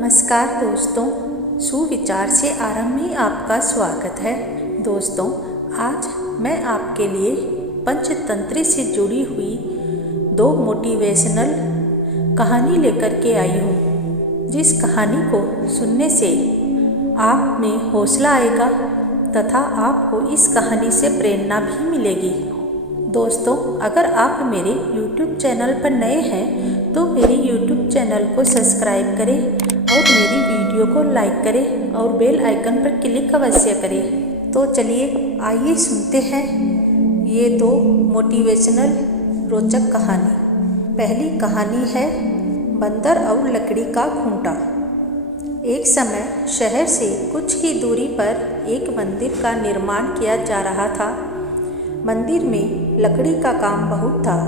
नमस्कार दोस्तों, सुविचार से आरंभ में आपका स्वागत है। दोस्तों, आज मैं आपके लिए पंचतंत्र से जुड़ी हुई 2 मोटिवेशनल कहानी लेकर के आई हूँ, जिस कहानी को सुनने से आप में हौसला आएगा तथा आपको इस कहानी से प्रेरणा भी मिलेगी। दोस्तों, अगर आप मेरे YouTube चैनल पर नए हैं तो मेरे YouTube चैनल को सब्सक्राइब करें और मेरी वीडियो को लाइक करें और बेल आइकन पर क्लिक अवश्य करें। तो चलिए आइए सुनते हैं ये 2 मोटिवेशनल रोचक कहानी। पहली कहानी है बंदर और लकड़ी का खूंटा। एक समय शहर से कुछ ही दूरी पर एक मंदिर का निर्माण किया जा रहा था। मंदिर में लकड़ी का काम बहुत था,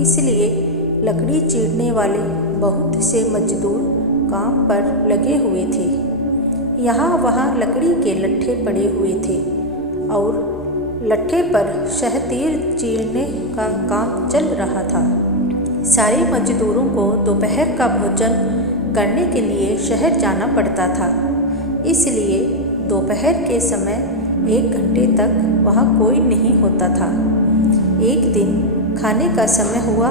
इसलिए लकड़ी चीरने वाले बहुत से मजदूर काम पर लगे हुए थे। यहाँ वहाँ लकड़ी के लट्ठे पड़े हुए थे और लट्ठे पर शहतीर चीरने का काम चल रहा था। सारे मजदूरों को दोपहर का भोजन करने के लिए शहर जाना पड़ता था, इसलिए दोपहर के समय 1 घंटे तक वहाँ कोई नहीं होता था। एक दिन खाने का समय हुआ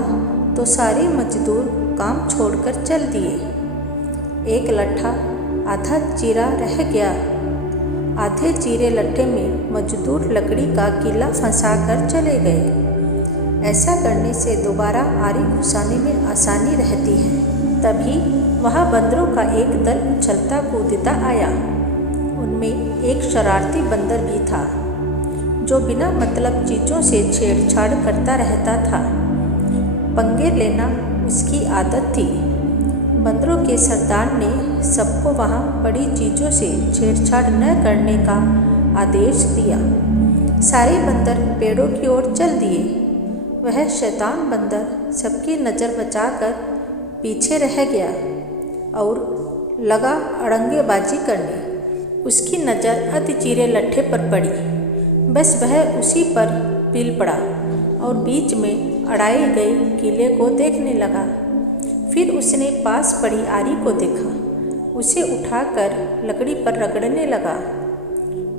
तो सारे मजदूर काम छोड़कर चल दिए। एक लट्ठा आधा चीरा रह गया। आधे चीरे लट्ठे में मजदूर लकड़ी का कीला फंसा कर चले गए। ऐसा करने से दोबारा आरी घुसाने में आसानी रहती है। तभी वहाँ बंदरों का एक दल उछलता कूदता आया। उनमें एक शरारती बंदर भी था, जो बिना मतलब चीज़ों से छेड़छाड़ करता रहता था। पंगे लेना उसकी आदत थी। बंदरों के सरदार ने सबको वहाँ पड़ी चीज़ों से छेड़छाड़ न करने का आदेश दिया। सारे बंदर पेड़ों की ओर चल दिए। वह शैतान बंदर सबकी नज़र बचाकर पीछे रह गया और लगा अड़ंगेबाजी करने। उसकी नज़र अति चीरे लट्ठे पर पड़ी। बस वह उसी पर पिल पड़ा और बीच में अड़ाए गए कीले को देखने लगा। फिर उसने पास पड़ी आरी को देखा। उसे उठाकर लकड़ी पर रगड़ने लगा।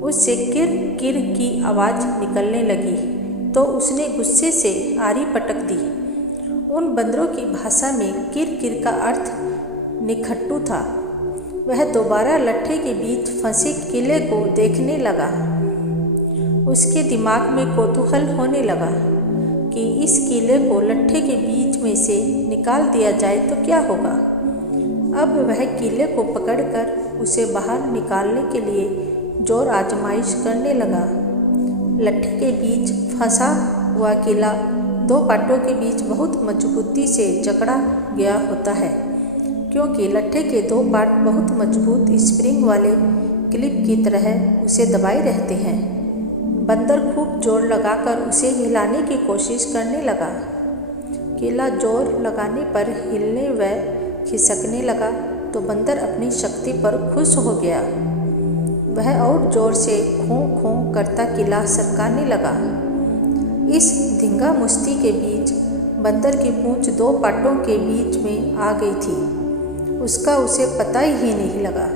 उससे किर किर की आवाज़ निकलने लगी तो उसने गुस्से से आरी पटक दी। उन बंदरों की भाषा में किर किर का अर्थ निखट्टू था। वह दोबारा लट्ठे के बीच फंसे कीले को देखने लगा। उसके दिमाग में कौतूहल होने लगा कि इस कीले को लट्ठे के बीच में से निकाल दिया जाए तो क्या होगा। अब वह कीले को पकड़कर उसे बाहर निकालने के लिए जोर आजमाइश करने लगा। लट्ठे के बीच फंसा हुआ कीला 2 पाटों के बीच बहुत मजबूती से जकड़ा गया होता है, क्योंकि लट्ठे के 2 पाट बहुत मजबूत स्प्रिंग वाले क्लिप की तरह उसे दबाए रहते हैं। बंदर खूब जोर लगाकर उसे हिलाने की कोशिश करने लगा। कीला जोर लगाने पर हिलने व खिसकने लगा तो बंदर अपनी शक्ति पर खुश हो गया। वह और जोर से खों खों करता कीला सरकाने लगा। इस धींगा मुश्ती के बीच बंदर की पूंछ 2 पाटों के बीच में आ गई थी। उसका उसे पता ही नहीं लगा।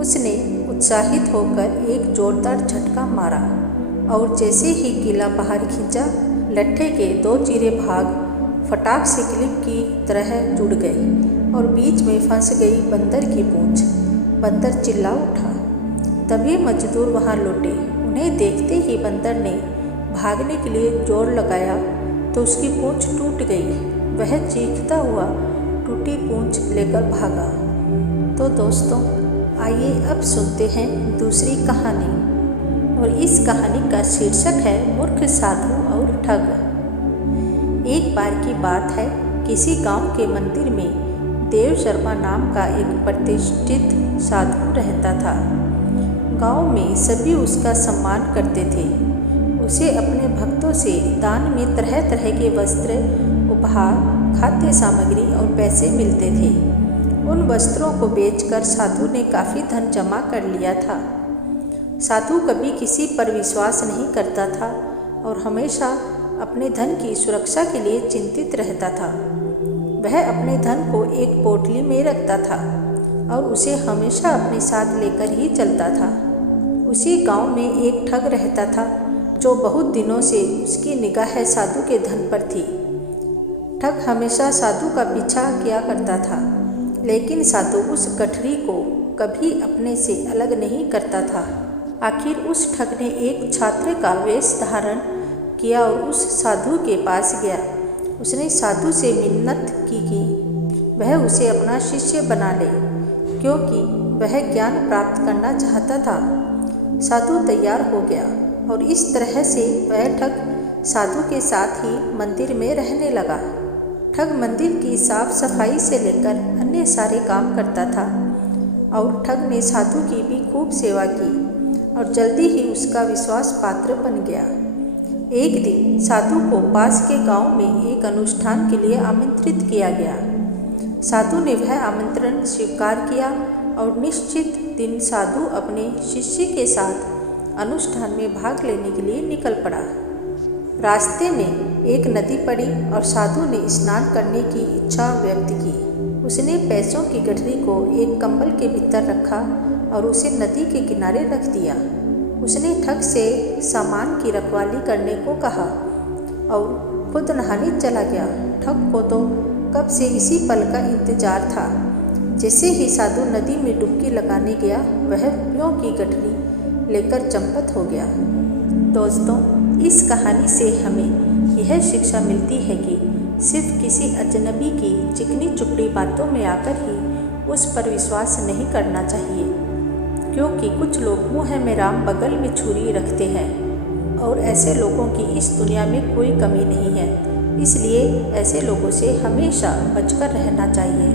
उसने उत्साहित होकर एक जोरदार झटका मारा और जैसे ही कीला बाहर खींचा, लट्ठे के 2 चीरे भाग फटाक से क्लिप की तरह जुड़ गए और बीच में फंस गई बंदर की पूंछ। बंदर चिल्ला उठा। तभी मजदूर वहां लौटे। उन्हें देखते ही बंदर ने भागने के लिए जोर लगाया तो उसकी पूंछ टूट गई। वह चीखता हुआ टूटी पूंछ लेकर भागा। तो दोस्तों, आइए अब सुनते हैं दूसरी कहानी, और इस कहानी का शीर्षक है मूर्ख साधु और ठग। एक बार की बात है, किसी गांव के मंदिर में देव शर्मा नाम का एक प्रतिष्ठित साधु रहता था। गांव में सभी उसका सम्मान करते थे। उसे अपने भक्तों से दान में तरह तरह के वस्त्र, उपहार, खाद्य सामग्री और पैसे मिलते थे। उन वस्त्रों को बेचकर साधु ने काफ़ी धन जमा कर लिया था। साधु कभी किसी पर विश्वास नहीं करता था और हमेशा अपने धन की सुरक्षा के लिए चिंतित रहता था। वह अपने धन को एक पोटली में रखता था और उसे हमेशा अपने साथ लेकर ही चलता था। उसी गांव में एक ठग रहता था जो बहुत दिनों से उसकी निगाह साधु के धन पर थी। ठग हमेशा साधु का पीछा किया करता था, लेकिन साधु उस गठरी को कभी अपने से अलग नहीं करता था। आखिर उस ठग ने एक छात्र का वेश धारण किया और उस साधु के पास गया। उसने साधु से मिन्नत की कि वह उसे अपना शिष्य बना ले, क्योंकि वह ज्ञान प्राप्त करना चाहता था। साधु तैयार हो गया और इस तरह से वह ठग साधु के साथ ही मंदिर में रहने लगा। ठग मंदिर की साफ सफाई से लेकर अन्य सारे काम करता था और ठग ने साधु की भी खूब सेवा की और जल्दी ही उसका विश्वास पात्र बन गया। एक दिन साधु को पास के गांव में एक अनुष्ठान के लिए आमंत्रित किया गया। साधु ने वह आमंत्रण स्वीकार किया और निश्चित दिन साधु अपने शिष्य के साथ अनुष्ठान में भाग लेने के लिए निकल पड़ा। रास्ते में एक नदी पड़ी और साधु ने स्नान करने की इच्छा व्यक्त की। उसने पैसों की गठरी को एक कंबल के भीतर रखा और उसे नदी के किनारे रख दिया। उसने ठग से सामान की रखवाली करने को कहा और खुद नहाने चला गया। ठग को तो कब से इसी पल का इंतजार था। जैसे ही साधु नदी में डुबकी लगाने गया, वह रुपयों की गठरी लेकर चंपत हो गया। दोस्तों, इस कहानी से हमें यह शिक्षा मिलती है कि सिर्फ किसी अजनबी की चिकनी चुपड़ी बातों में आकर ही उस पर विश्वास नहीं करना चाहिए, क्योंकि कुछ लोग मुँह में राम बगल में छुरी रखते हैं और ऐसे लोगों की इस दुनिया में कोई कमी नहीं है। इसलिए ऐसे लोगों से हमेशा बचकर रहना चाहिए।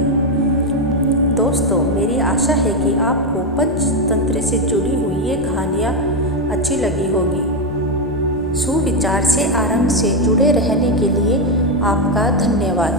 दोस्तों, मेरी आशा है कि आपको पंचतंत्र से जुड़ी हुई ये कहानियाँ अच्छी लगी होगी। सुविचार से आरंभ से जुड़े रहने के लिए आपका धन्यवाद।